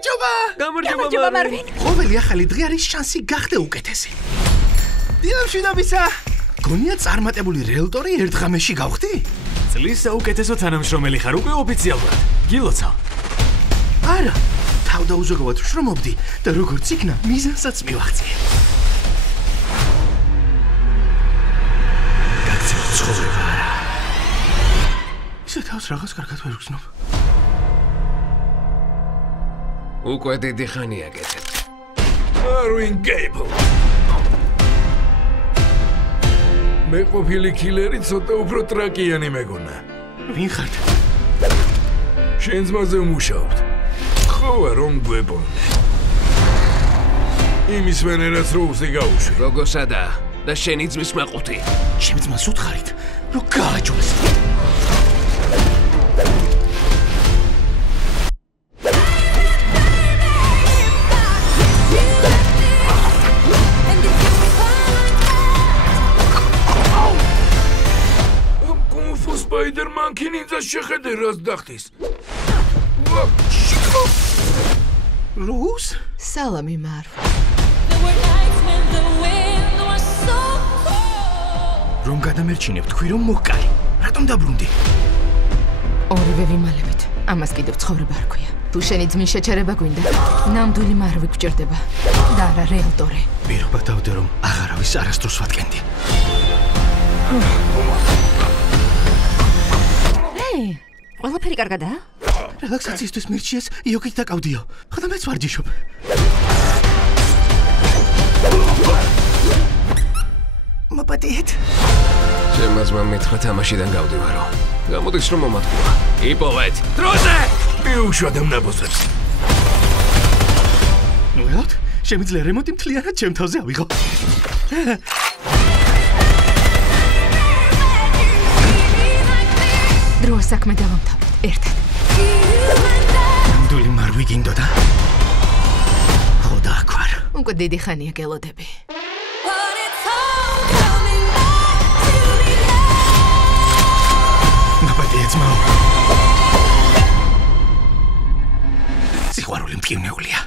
გამარჯობა მარვინ. ყოველი ახალი დღე არის შანსი გახდე უკეთესი. დილამშვიდობისა. გონია წარმატებული რეალტორი ერთ ღამეში გავხდი? წლის საუკეთესო თანამშრომელი ხარ უკვე ოფიციალურად. გილოცავ. არა, თავდაუზოგავად ვშრომობდი და როგორც იქნა, მიზანსაც მივახციე. გაქცევ ცხოვრება არა. ისე თავს რაღაც კარგად ვერ ვგრძნობ. უკვე დიდი ხანია გეცეთ. Marvin Gable. მე ყოფილი კილერი ცოტა უფრო ტრაკიანი მეგონა. ვინ ხართ? შენ ძმაზე ვმუშაობთ. ხო, რომ გვეპოვნე. იმის ვენერაც როუზე გაუშვი. გოგოსადა და შენი ძმის მაყუთი. ჩემი ძმას უთხარით, რომ გააჯოს. Spider-Man კინინძას შეხედე რას დახტის. როუს? სალამი მარვ. რომ გადამერჩინებ თქვი რომ მოკალი. რატომ დაბრუნდი? ორივე ვიმალებით. ამას კიდევ ცხოვრება არ ქვია. თუ შენი ძმის შეჩერება გვინდა, ნამდვილი მარვი გვჭირდება და არა რეალტორი. პირობა დავდე რომ აღარავის არასდროს ვადგენდი. ყველაფერი კარგადაა? რელაქსაციისთვის მირჩიეს იოგით დაკავდიო. ხოდა მეც ვარჯიშობ. მოპატიეთ. ჩემმა ძმამ მითხრა თამაშიდან გავდივარო. გამოდის რომ მომატყუა. იპოვეთ. დროზე! მიუშვათ ამ ნაბოზებს. ნუ ელოთ, შემიძლია რემონტი მთლიანად ჩემ თავზე ავიღო. დროა საქმე დავამთავრეთ ერთად. ნამდვილი მარვი გინდოდა? ხო და აქ ვარ. უკვე დიდი ხანია გელოდები. მაპატიე ძმაო. სიყვარული მტკივნეულია.